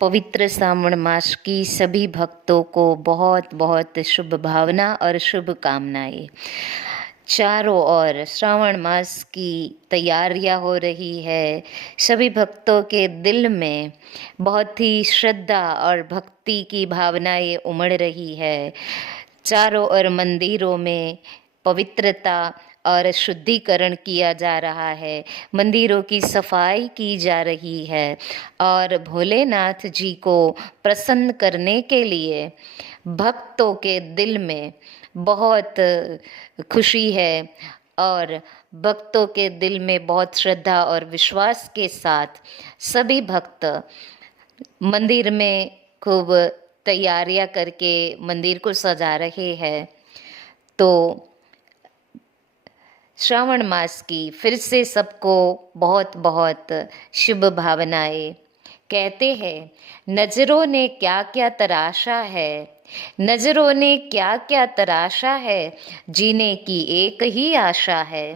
पवित्र श्रावण मास की सभी भक्तों को बहुत बहुत शुभ भावना और शुभकामनाएं। चारों ओर श्रावण मास की तैयारियां हो रही है। सभी भक्तों के दिल में बहुत ही श्रद्धा और भक्ति की भावनाएं उमड़ रही है। चारों ओर मंदिरों में पवित्रता और शुद्धिकरण किया जा रहा है, मंदिरों की सफाई की जा रही है और भोलेनाथ जी को प्रसन्न करने के लिए भक्तों के दिल में बहुत खुशी है और भक्तों के दिल में बहुत श्रद्धा और विश्वास के साथ सभी भक्त मंदिर में खूब तैयारियां करके मंदिर को सजा रहे हैं। तो श्रावण मास की फिर से सबको बहुत बहुत शुभ भावनाएं। कहते हैं नजरों ने क्या क्या तराशा है, नजरों ने क्या क्या तराशा है, जीने की एक ही आशा है।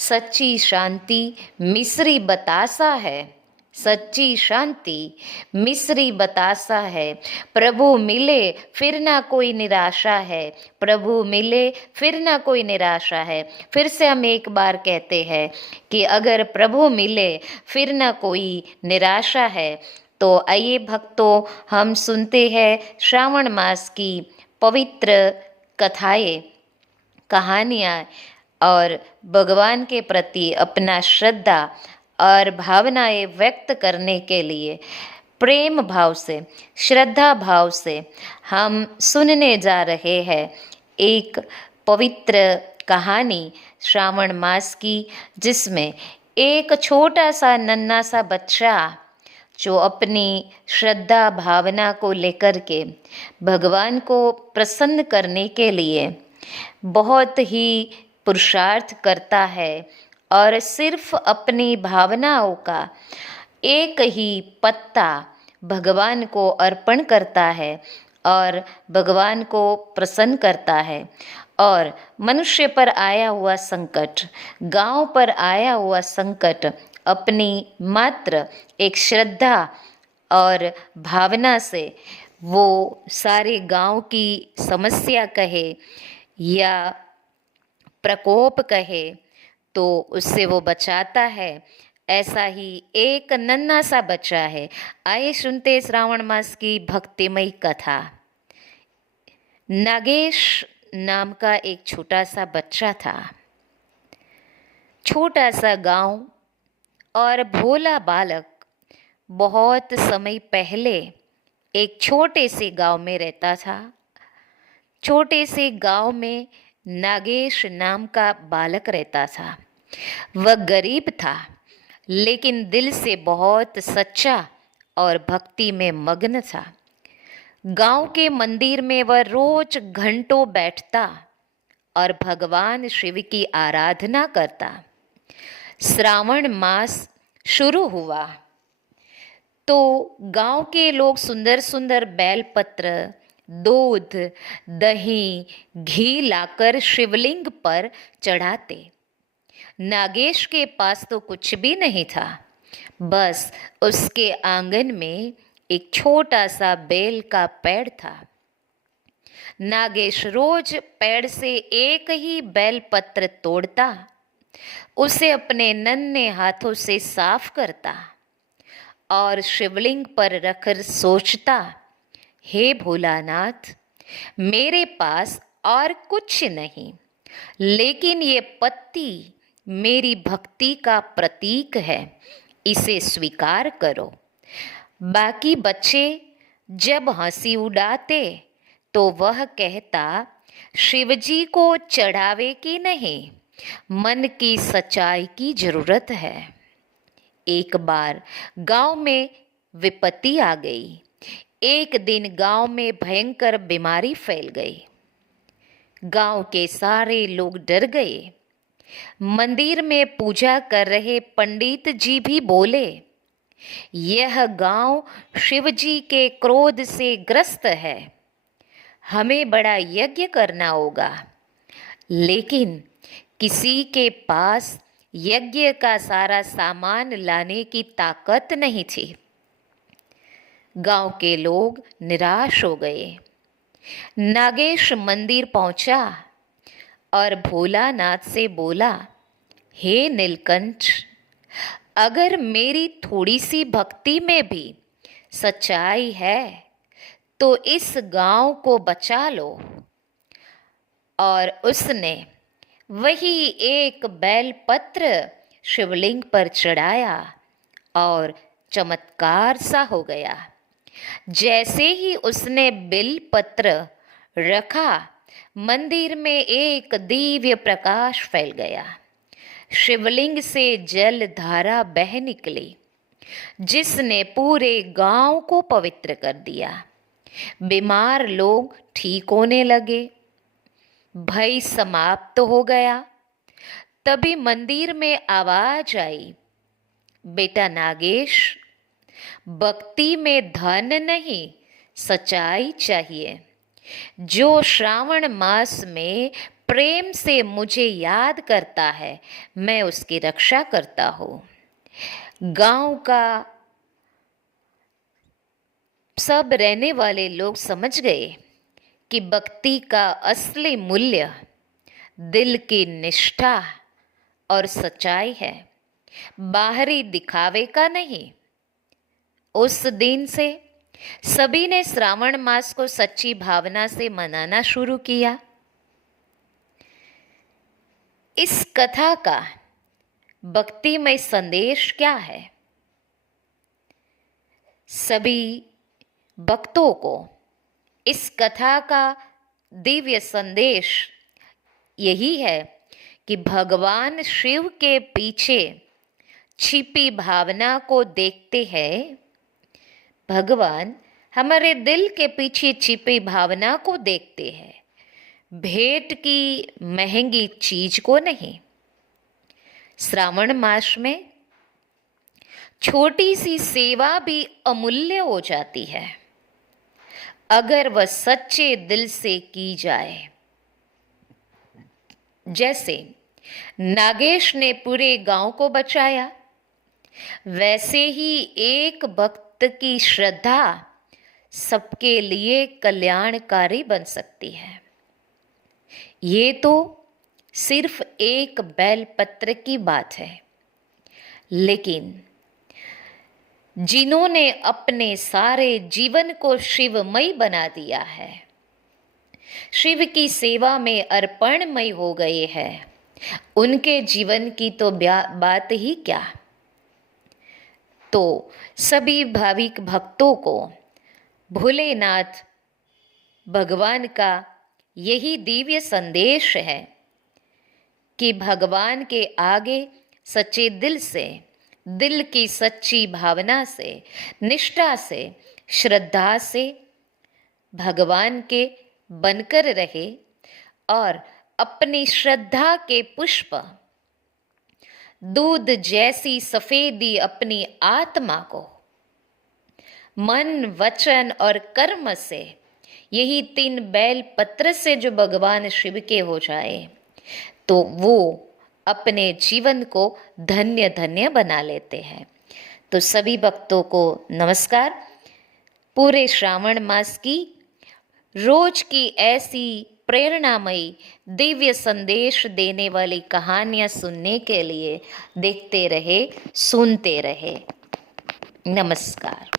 सच्ची शांति मिश्री बतासा है, सच्ची शांति मिश्री बतासा है। प्रभु मिले फिर ना कोई निराशा है, प्रभु मिले फिर ना कोई निराशा है। फिर से हम एक बार कहते हैं कि अगर प्रभु मिले फिर ना कोई निराशा है। तो आइए भक्तों, हम सुनते हैं श्रावण मास की पवित्र कथाएं, कहानियाँ और भगवान के प्रति अपना श्रद्धा और भावनाएं व्यक्त करने के लिए प्रेम भाव से, श्रद्धा भाव से हम सुनने जा रहे हैं एक पवित्र कहानी श्रावण मास की, जिसमें एक छोटा सा नन्हा सा बच्चा जो अपनी श्रद्धा भावना को लेकर के भगवान को प्रसन्न करने के लिए बहुत ही पुरुषार्थ करता है और सिर्फ अपनी भावनाओं का एक ही पत्ता भगवान को अर्पण करता है और भगवान को प्रसन्न करता है। और मनुष्य पर आया हुआ संकट, गांव पर आया हुआ संकट अपनी मात्र एक श्रद्धा और भावना से वो सारे गांव की समस्या कहे या प्रकोप कहे तो उससे वो बचाता है। ऐसा ही एक नन्हा सा बच्चा है। आइए सुनते श्रावण मास की भक्तिमय कथा। नागेश नाम का एक छोटा सा बच्चा था। छोटा सा गांव और भोला बालक बहुत समय पहले एक छोटे से गांव में रहता था। छोटे से गांव में नागेश नाम का बालक रहता था। वह गरीब था, लेकिन दिल से बहुत सच्चा और भक्ति में मग्न था। गांव के मंदिर में वह रोज घंटों बैठता और भगवान शिव की आराधना करता। श्रावण मास शुरू हुआ तो गांव के लोग सुंदर सुंदर बेलपत्र, दूध, दही, घी लाकर शिवलिंग पर चढ़ाते। नागेश के पास तो कुछ भी नहीं था, बस उसके आंगन में एक छोटा सा बेल का पेड़ था। नागेश रोज पेड़ से एक ही बेल पत्र तोड़ता, उसे अपने नन्हे हाथों से साफ करता और शिवलिंग पर रखकर सोचता, हे भोलानाथ, मेरे पास और कुछ नहीं, लेकिन ये पत्ती मेरी भक्ति का प्रतीक है, इसे स्वीकार करो। बाकी बच्चे जब हंसी उड़ाते तो वह कहता, शिवजी को चढ़ावे की नहीं, मन की सच्चाई की जरूरत है। एक बार गांव में विपत्ति आ गई। एक दिन गांव में भयंकर बीमारी फैल गई। गांव के सारे लोग डर गए। मंदिर में पूजा कर रहे पंडित जी भी बोले, यह गांव शिव जी के क्रोध से ग्रस्त है, हमें बड़ा यज्ञ करना होगा। लेकिन किसी के पास यज्ञ का सारा सामान लाने की ताकत नहीं थी। गांव के लोग निराश हो गए। नागेश मंदिर पहुंचा और भोलानाथ से बोला, हे नीलकंठ, अगर मेरी थोड़ी सी भक्ति में भी सच्चाई है तो इस गांव को बचा लो। और उसने वही एक बेलपत्र शिवलिंग पर चढ़ाया और चमत्कार सा हो गया। जैसे ही उसने बेलपत्र रखा, मंदिर में एक दिव्य प्रकाश फैल गया। शिवलिंग से जल धारा बह निकली, जिसने पूरे गांव को पवित्र कर दिया। बीमार लोग ठीक होने लगे, भय समाप्त हो गया। तभी मंदिर में आवाज आई, बेटा नागेश, भक्ति में धन नहीं, सच्चाई चाहिए। जो श्रावण मास में प्रेम से मुझे याद करता है, मैं उसकी रक्षा करता हूँ। गांव का सब रहने वाले लोग समझ गए कि भक्ति का असली मूल्य दिल की निष्ठा और सच्चाई है, बाहरी दिखावे का नहीं। उस दिन से सभी ने श्रावण मास को सच्ची भावना से मनाना शुरू किया। इस कथा का भक्तिमय संदेश क्या है? सभी भक्तों को इस कथा का दिव्य संदेश यही है कि भगवान शिव के पीछे छिपी भावना को देखते हैं। भगवान हमारे दिल के पीछे छिपी भावना को देखते हैं, भेंट की महंगी चीज को नहीं। श्रावण मास में छोटी सी सेवा भी अमूल्य हो जाती है, अगर वह सच्चे दिल से की जाए। जैसे नागेश ने पूरे गांव को बचाया, वैसे ही एक भक्त की श्रद्धा सबके लिए कल्याणकारी बन सकती है। ये तो सिर्फ एक बेलपत्र की बात है, लेकिन जिन्होंने अपने सारे जीवन को शिवमय बना दिया है, शिव की सेवा में अर्पणमय हो गए हैं, उनके जीवन की तो बात ही क्या। तो सभी भाविक भक्तों को भोलेनाथ भगवान का यही दिव्य संदेश है कि भगवान के आगे सच्चे दिल से, दिल की सच्ची भावना से, निष्ठा से, श्रद्धा से भगवान के बनकर रहे और अपनी श्रद्धा के पुष्प, दूध जैसी सफेदी अपनी आत्मा को मन, वचन और कर्म से, यही 3 बेल पत्र से जो भगवान शिव के हो जाए, तो वो अपने जीवन को धन्य धन्य बना लेते हैं। तो सभी भक्तों को नमस्कार। पूरे श्रावण मास की रोज की ऐसी प्रेरणामयी दिव्य संदेश देने वाली कहानियाँ सुनने के लिए देखते रहे, सुनते रहे। नमस्कार।